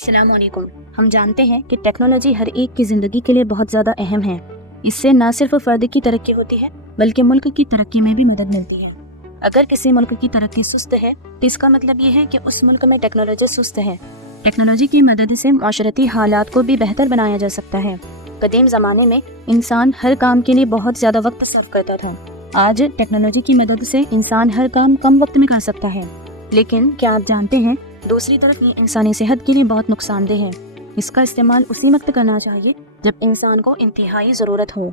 अस्सलाम वालेकुम। हम जानते हैं कि टेक्नोलॉजी हर एक की ज़िंदगी के लिए बहुत ज़्यादा अहम है। इससे न सिर्फ फ़र्द की तरक्की होती है बल्कि मुल्क की तरक्की में भी मदद मिलती है। अगर किसी मुल्क की तरक्की सुस्त है तो इसका मतलब ये है कि उस मुल्क में टेक्नोलॉजी सुस्त है। टेक्नोलॉजी की मदद से माशरती हालात को भी बेहतर बनाया जा सकता है। कदीम ज़माने में इंसान हर काम के लिए बहुत ज़्यादा वक्त सर्व करता था। आज टेक्नोलॉजी की मदद से इंसान हर काम कम वक्त में कर सकता है। लेकिन क्या आप जानते हैं, दूसरी तरफ ये इंसानी सेहत के लिए बहुत नुकसानदेह है। इसका इस्तेमाल उसी वक्त करना चाहिए जब इंसान को इंतहाई ज़रूरत हो।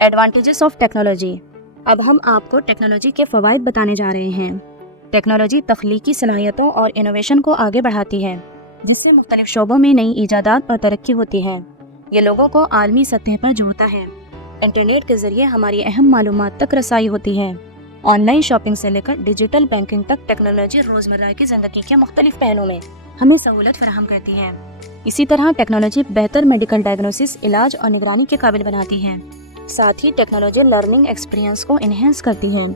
Advantages of technology. अब हम आपको टेक्नोलॉजी के फ़वाइद बताने जा रहे हैं। टेक्नोलॉजी तख्लीकी सलाहियतों और इनोवेशन को आगे बढ़ाती है, जिससे मुख्तलिफ शोबों में नई ईजादात और तरक्की होती है। ये लोगों को आलमी सतह पर जोड़ता है। इंटरनेट के ज़रिए हमारी अहम मालूमात तक रसाई होती है। ऑनलाइन शॉपिंग से लेकर डिजिटल बैंकिंग तक टेक्नोलॉजी रोज़मर्रा की ज़िंदगी के मुख्तलिफ पहलुओं में हमें सहूलत फराहम करती है। इसी तरह टेक्नोलॉजी बेहतर मेडिकल डायग्नोसिस, इलाज और निगरानी के काबिल बनाती है। साथ ही टेक्नोलॉजी लर्निंग एक्सपीरियंस को इन्हेंस करती है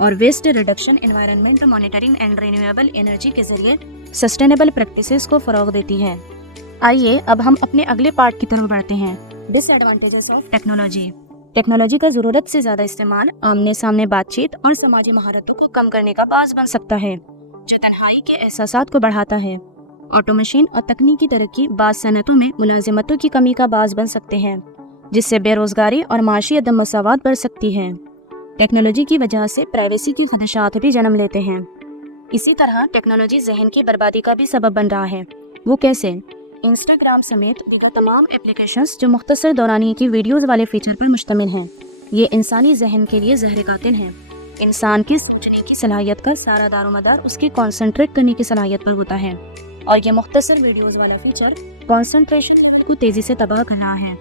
और waste reduction, environment monitoring and renewable energy के जरिए सस्टेनेबल प्रैक्टिसेस को फ़रोग देती है। आइए अब हम अपने अगले पार्ट की तरफ बढ़ते हैं, डिसएडवांटेजेस ऑफ टेक्नोलॉजी। टेक्नोलॉजी का ज़रूरत से ज़्यादा इस्तेमाल आमने सामने बातचीत और समाजी महारतों को कम करने का बाज़ बन सकता है, जो तन्हाई के एहसासात को बढ़ाता है। ऑटोमेशन और तकनीकी तरक्की बाज़ सनतों में मुलाजिमतों की कमी का बाज़ बन सकते हैं, जिससे बेरोज़गारी और माशी अदम मसावत बढ़ सकती है। टेक्नोलॉजी की वजह से प्राइवेसी की खदशात भी जन्म लेते हैं। इसी तरह टेक्नोलॉजी जहन की बर्बादी का भी सबब बन रहा है। वो कैसे? इंस्टाग्राम समेत दीगर तमाम एप्लीकेशंस जो मुख्तसर दौरानी की वीडियोज़ वाले फीचर पर मुश्तमिल हैं, ये इंसानी जहन के लिए ज़हर कातिल हैं। इंसान की सोचने की सलाहियत का सारा दारोमदार उसकी कॉन्सेंट्रेट करने की सलाहियत पर होता है, और ये मुख्तसर वीडियोज़ वाला फीचर कॉन्सेंट्रेशन को तेज़ी से तबाह कर रहा है।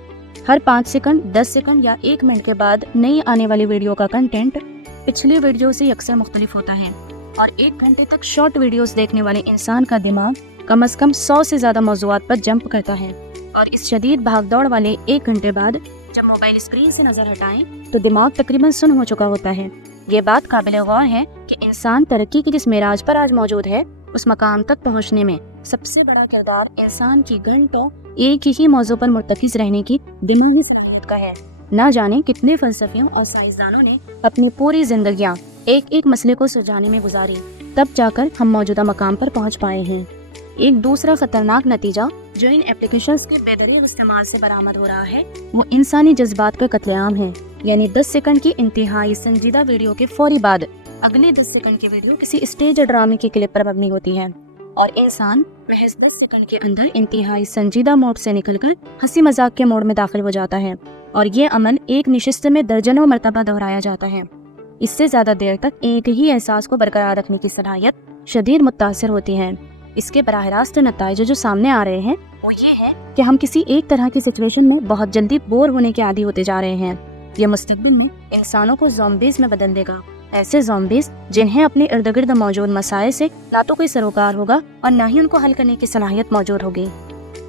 हर 5 सेकंड, 10 सेकंड या 1 मिनट के बाद नई आने वाली वीडियो का कंटेंट पिछली वीडियो से यकसा मुख्तलिफ होता है, और 1 घंटे तक शॉर्ट वीडियोस देखने वाले इंसान का दिमाग कम से कम 100 से ज़्यादा मौज़ूआत पर जंप करता है। और इस शदीद भागदौड़ वाले 1 घंटे बाद जब मोबाइल स्क्रीन से नज़र हटाएं तो दिमाग तकरीबन सुन हो चुका होता है। ये बात काबिल गौर है कि इंसान तरक्की की जिस मेराज पर आज मौजूद है, उस मकाम तक पहुँचने में सबसे बड़ा किरदार इंसान की घंटों एक ही मौजू पर मुर्तकिज़ रहने की दिमागी सलाहियत का है। ना जाने कितने फ़लसफियों और साइंसदानों ने अपनी पूरी जिंदगियाँ एक एक मसले को सुलझाने में गुजारी, तब जाकर हम मौजूदा मकाम पर पहुँच पाए हैं। एक दूसरा खतरनाक नतीजा जो इन एप्लीकेशंस के बेदरीग इस्तेमाल से बरामद हो रहा है, वो इंसानी जज्बात का कत्लेआम है। यानी 10 सेकंड की इंतहाई संजीदा वीडियो के फौरी बाद अगले 10 सेकंड की वीडियो किसी स्टेज ड्रामे की क्लिप पर मबनी होती है, और इंसान महज 10 सेकंड के अंदर इंतहाई संजीदा मोड से निकलकर हंसी मजाक के मोड में दाखिल हो जाता है, और ये अमल एक निशिस्त में दर्जनों मरतबा दोहराया जाता है। इससे ज़्यादा देर तक एक ही एहसास को बरकरार रखने की सलाहियत शदीद मुतासिर होती है। इसके बराह रास्त नताइज जो सामने आ रहे हैं वो ये है कि हम किसी एक तरह की सिचुएशन में बहुत जल्दी बोर होने के आदी होते जा रहे हैं। ये मुस्तकबिल में इंसानों को ज़ॉम्बीज़ में बदल देगा। ऐसे ज़ॉम्बीज़ जिन्हें अपने इर्द गिर्द मौजूद मसाइल से ना तो कोई सरोकार होगा और ना ही उनको हल करने की सलाहियत मौजूद होगी।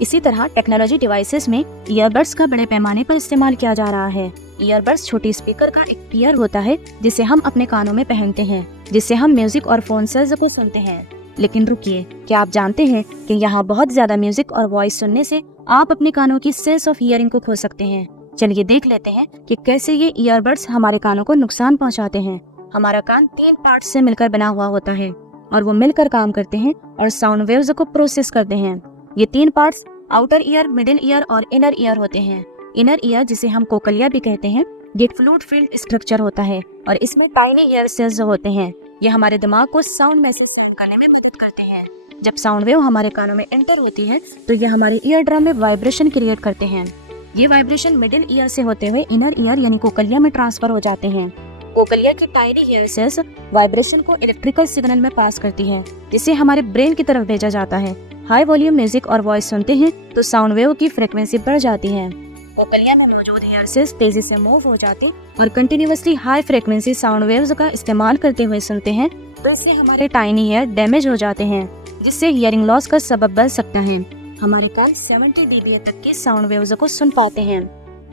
इसी तरह टेक्नोलॉजी डिवाइसेस में ईयरबड्स का बड़े पैमाने पर इस्तेमाल किया जा रहा है। ईयरबड्स छोटी स्पीकर का एक पेयर होता है जिसे हम अपने कानों में पहनते हैं, जिससे हम म्यूजिक और फोन सेल्स को सुनते हैं। लेकिन रुकिए, क्या आप जानते हैं कि यहाँ बहुत ज़्यादा म्यूजिक और वॉइस सुनने से आप अपने कानों की सेंस ऑफ हियरिंग को खो सकते हैं। चलिए देख लेते हैं कि कैसे ये ईयरबड्स हमारे कानों को नुकसान पहुँचाते हैं। हमारा कान 3 पार्ट्स से मिलकर बना हुआ होता है, और वो मिलकर काम करते हैं और साउंड वेव्स को प्रोसेस करते हैं। ये 3 parts outer ear, middle ear और इनर ईयर होते हैं। इनर ईयर, जिसे हम कोकलिया भी कहते हैं, ये फ्लूइड फील्ड स्ट्रक्चर होता है, और इसमें टाइनी ईयर सेल्स होते हैं। ये हमारे दिमाग को साउंड मैसेज करने में मदद करते हैं। जब साउंड वेव हमारे कानों में एंटर होती है तो ये हमारे ईयर ड्रम में वाइब्रेशन क्रिएट करते हैं। ये वाइब्रेशन मिडिल ईयर से होते हुए इनर ईयर यानी कोकलिया में ट्रांसफर हो जाते हैं। कोकलिया की टाइनी ईयर सेल्स वाइब्रेशन को इलेक्ट्रिकल सिग्नल में पास करती है, जिसे हमारे ब्रेन की तरफ भेजा जाता है। हाई वॉल्यूम म्यूजिक और वॉइस सुनते हैं तो साउंड वेव की फ्रिक्वेंसी बढ़ जाती है। कोकलिया में मौजूद हेयर सेल्स तेजी से मूव हो जाती और continuously high frequency sound waves का इस्तेमाल करते हुए सुनते हैं, तो इससे हमारे टाइनी हेयर डैमेज हो जाते हैं, जिससे हियरिंग लॉस का सबब बन सकता है। हमारे कान 70 dBA तक के साउंड वेव्स को सुन पाते हैं।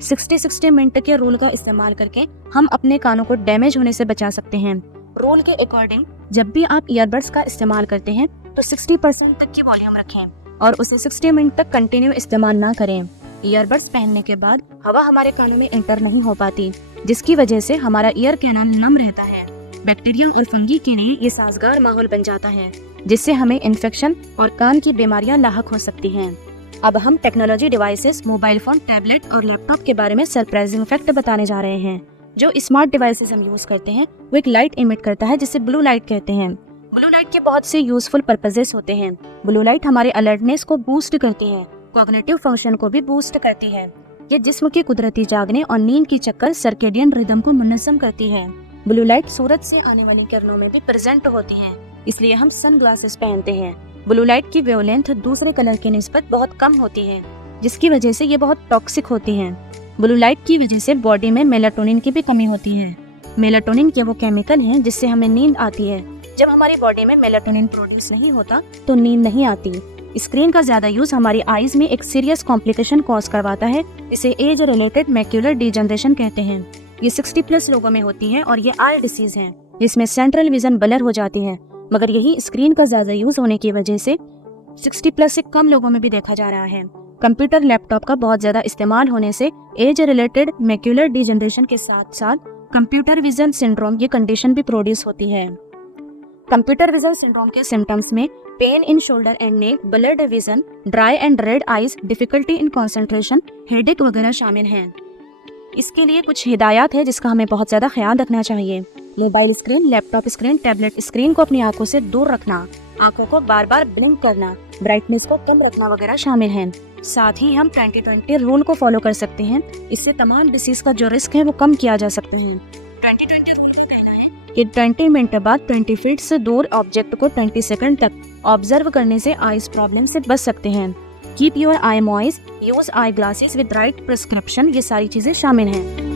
60-60 मिनट के रूल का इस्तेमाल करके हम अपने कानों को डैमेज होने से बचा सकते हैं। रूल के अकॉर्डिंग जब भी आप ईयरबड्स का इस्तेमाल करते हैं तो 60% तक की वॉल्यूम रखें और उसे 60 मिनट तक कंटिन्यू इस्तेमाल ना करें। ईयरबड्स पहनने के बाद हवा हमारे कानों में एंटर नहीं हो पाती, जिसकी वजह से हमारा ईयर कैनाल नम रहता है। बैक्टीरिया और फंगी के लिए ये साजगार माहौल बन जाता है, जिससे हमें इन्फेक्शन और कान की बीमारियां लाहक हो सकती हैं। अब हम technology devices, mobile phone, tablet और लैपटॉप के बारे में सरप्राइजिंग फैक्ट बताने जा रहे हैं। जो स्मार्ट डिवाइसेस हम यूज करते हैं वो एक लाइट इमिट करता है जिसे ब्लू लाइट कहते हैं। ब्लू लाइट के बहुत से यूजफुल पर्पसेस होते हैं। ब्लू लाइट हमारे अलर्टनेस को बूस्ट करती है, कॉग्निटिव फंक्शन को भी बूस्ट करती है। ये जिस्म के कुदरती जागने और नींद की चक्कर सर्केडियन रिदम को मुनज़्ज़म करती है। ब्लू लाइट सूरज से आने वाली किरणों में भी प्रेजेंट होती है, इसलिए हम सन ग्लासेस पहनते हैं। ब्लू लाइट की वेवलेंथ दूसरे कलर की निस्बत बहुत कम होती है, जिसकी वजह से ये बहुत टॉक्सिक होती हैं। ब्लू लाइट की वजह से बॉडी में मेलाटोनिन की भी कमी होती है। मेलाटोनिन के वो केमिकल हैं जिससे हमें नींद आती है। जब हमारी बॉडी में मेलाटोनिन प्रोड्यूस नहीं होता तो नींद नहीं आती। स्क्रीन का ज्यादा यूज हमारी आईज में एक सीरियस कॉम्प्लिकेशन कॉज करवाता है। इसे एज रिलेटेड मैक्यूलर डिजनरेशन कहते हैं। ये 60+ लोगों में होती है और ये आई डिसीज है, जिसमें सेंट्रल विजन ब्लर हो जाती है। मगर यही स्क्रीन का ज्यादा यूज होने की वजह से 60+ से कम लोगों में भी देखा जा रहा है। कंप्यूटर, लैपटॉप का बहुत ज्यादा इस्तेमाल होने से एज रिलेटेड मैक्यूलर डिजनरेशन के साथ साथ कंप्यूटर विजन सिंड्रोम ये कंडीशन भी प्रोड्यूस होती है। कंप्यूटर विजन सिंड्रोम के सिम्टम्स में pain in shoulder and neck, blurred vision, dry and red eyes, difficulty in concentration, headache वगैरह शामिल हैं। इसके लिए कुछ हिदायत है जिसका हमें बहुत ज्यादा ख्याल रखना चाहिए। Mobile screen, laptop screen, tablet screen को अपनी आंखों से दूर रखना, आंखों को बार बार ब्लिंक करना, ब्राइटनेस को कम रखना वगैरह शामिल हैं। साथ ही हम 20-20 रूल को फॉलो कर सकते हैं। इससे तमाम डिसीज का जो रिस्क है वो कम किया जा सकता है। 20-20 रूल का कहना है कि 20 मिनट बाद 20 फीट से दूर ऑब्जेक्ट को 20 सेकंड तक ऑब्जर्व करने से आईज प्रॉब्लम से बच सकते हैं। Keep your I moist, use eye glasses with right prescription, ये सारी चीजें शामिल हैं।